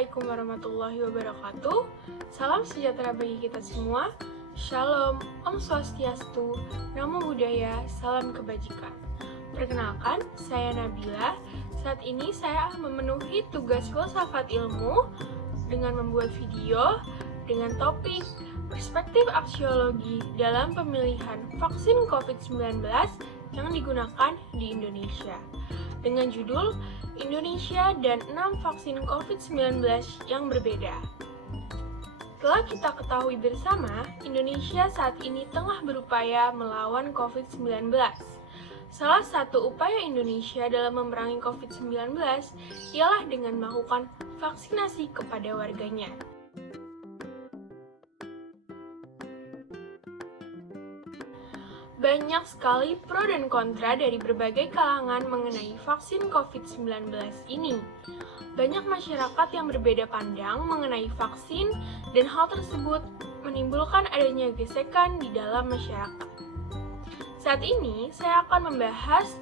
Assalamualaikum warahmatullahi wabarakatuh. Salam sejahtera bagi kita semua. Shalom, Om Swastiastu, Namo Buddhaya, salam kebajikan. Perkenalkan, saya Nabila. Saat ini saya memenuhi tugas filsafat ilmu dengan membuat video dengan topik perspektif aksiologi dalam pemilihan vaksin COVID-19 yang digunakan di Indonesia. Dengan judul Indonesia dan 6 vaksin COVID-19 yang berbeda. Telah kita ketahui bersama, Indonesia saat ini tengah berupaya melawan COVID-19. Salah satu upaya Indonesia dalam memerangi COVID-19 ialah dengan melakukan vaksinasi kepada warganya. Banyak sekali pro dan kontra dari berbagai kalangan mengenai vaksin COVID-19 ini. Banyak masyarakat yang berbeda pandang mengenai vaksin dan hal tersebut menimbulkan adanya gesekan di dalam masyarakat. Saat ini, saya akan membahas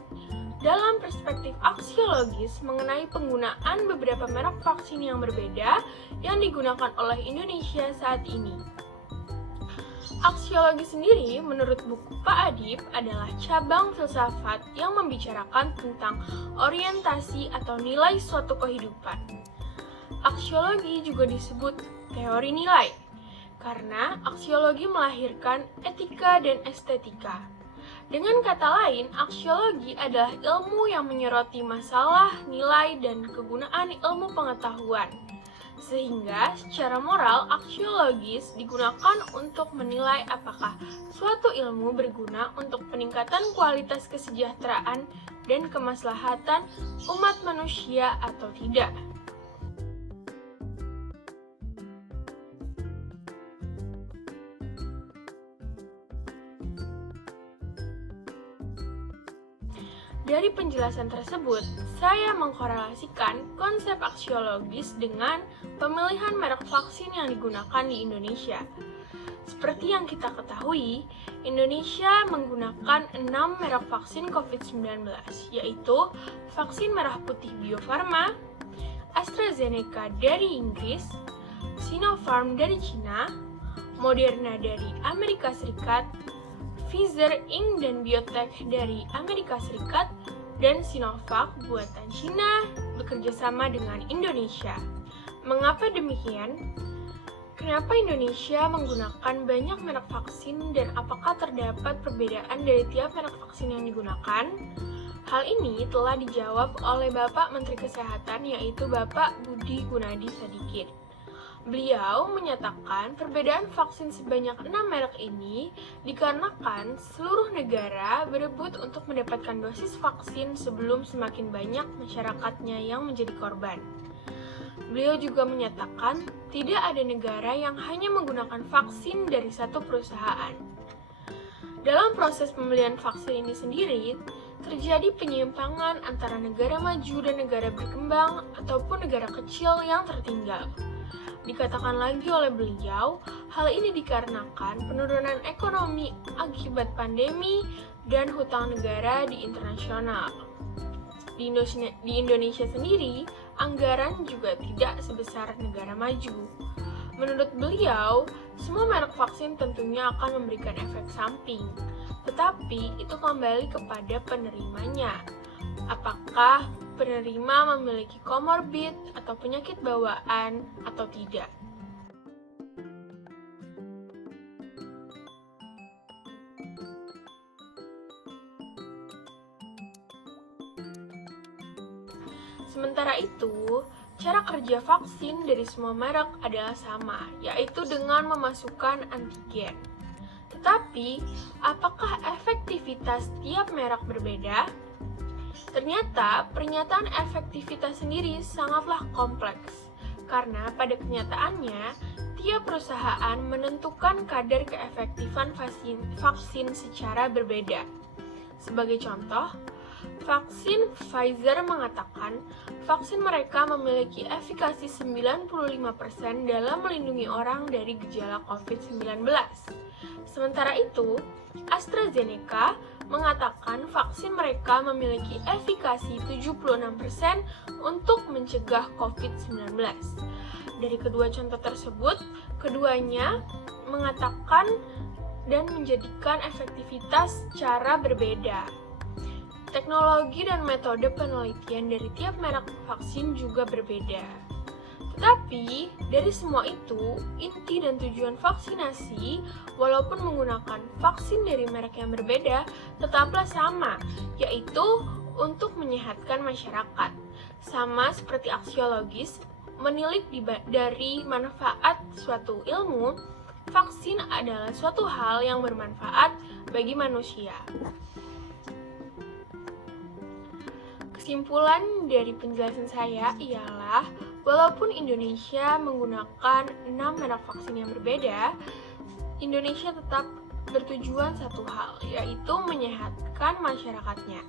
dalam perspektif aksiologis mengenai penggunaan beberapa merek vaksin yang berbeda yang digunakan oleh Indonesia saat ini. Aksiologi sendiri, menurut buku Pak Adib, adalah cabang filsafat yang membicarakan tentang orientasi atau nilai suatu kehidupan. Aksiologi juga disebut teori nilai, karena aksiologi melahirkan etika dan estetika. Dengan kata lain, aksiologi adalah ilmu yang menyoroti masalah, nilai, dan kegunaan ilmu pengetahuan. Sehingga secara moral, aksiologis digunakan untuk menilai apakah suatu ilmu berguna untuk peningkatan kualitas kesejahteraan dan kemaslahatan umat manusia atau tidak. Dari penjelasan tersebut, saya mengkorelasikan konsep aksiologis dengan pemilihan merek vaksin yang digunakan di Indonesia. Seperti yang kita ketahui, Indonesia menggunakan 6 merek vaksin COVID-19, yaitu vaksin merah putih Bio Farma, AstraZeneca dari Inggris, Sinopharm dari Cina, Moderna dari Amerika Serikat, Pfizer Inc. dan Biotech dari Amerika Serikat, dan Sinovac buatan Cina bekerjasama dengan Indonesia. Mengapa demikian? Kenapa Indonesia menggunakan banyak merek vaksin dan apakah terdapat perbedaan dari tiap merek vaksin yang digunakan? Hal ini telah dijawab oleh Bapak Menteri Kesehatan, yaitu Bapak Budi Gunadi Sadikin. Beliau menyatakan perbedaan vaksin sebanyak 6 merek ini dikarenakan seluruh negara berebut untuk mendapatkan dosis vaksin sebelum semakin banyak masyarakatnya yang menjadi korban. Beliau juga menyatakan tidak ada negara yang hanya menggunakan vaksin dari satu perusahaan. Dalam proses pembelian vaksin ini sendiri, terjadi penyimpangan antara negara maju dan negara berkembang ataupun negara kecil yang tertinggal. Dikatakan lagi oleh beliau, hal ini dikarenakan penurunan ekonomi akibat pandemi dan hutang negara di internasional. Di Indonesia sendiri, anggaran juga tidak sebesar negara maju. Menurut beliau, semua merek vaksin tentunya akan memberikan efek samping, tetapi itu kembali kepada penerimanya. Apakah penerima memiliki komorbid atau penyakit bawaan atau tidak. Sementara itu, cara kerja vaksin dari semua merek adalah sama, yaitu dengan memasukkan antigen. Tetapi, apakah efektivitas tiap merek berbeda? Ternyata, pernyataan efektivitas sendiri sangatlah kompleks, karena pada kenyataannya, tiap perusahaan menentukan kadar keefektifan vaksin secara berbeda. Sebagai contoh, vaksin Pfizer mengatakan vaksin mereka memiliki efikasi 95% dalam melindungi orang dari gejala COVID-19. Sementara itu, AstraZeneca mengatakan vaksin mereka memiliki efikasi 76% untuk mencegah COVID-19. Dari kedua contoh tersebut, keduanya mengatakan dan menjadikan efektivitas cara berbeda. Teknologi dan metode penelitian dari tiap merek vaksin juga berbeda. Tetapi, dari semua itu, inti dan tujuan vaksinasi, walaupun menggunakan vaksin dari merek yang berbeda, tetaplah sama, yaitu untuk menyehatkan masyarakat. Sama seperti aksiologis, menilik dari manfaat suatu ilmu, vaksin adalah suatu hal yang bermanfaat bagi manusia. Kesimpulan dari penjelasan saya ialah, walaupun Indonesia menggunakan 6 merek vaksin yang berbeda, Indonesia tetap bertujuan satu hal, yaitu menyehatkan masyarakatnya.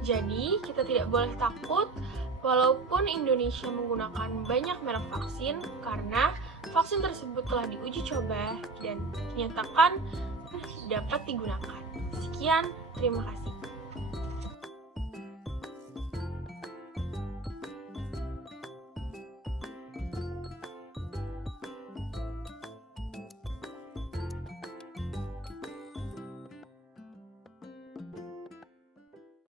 Jadi, kita tidak boleh takut walaupun Indonesia menggunakan banyak merek vaksin, karena vaksin tersebut telah diuji coba dan dinyatakan dapat digunakan. Sekian, terima kasih.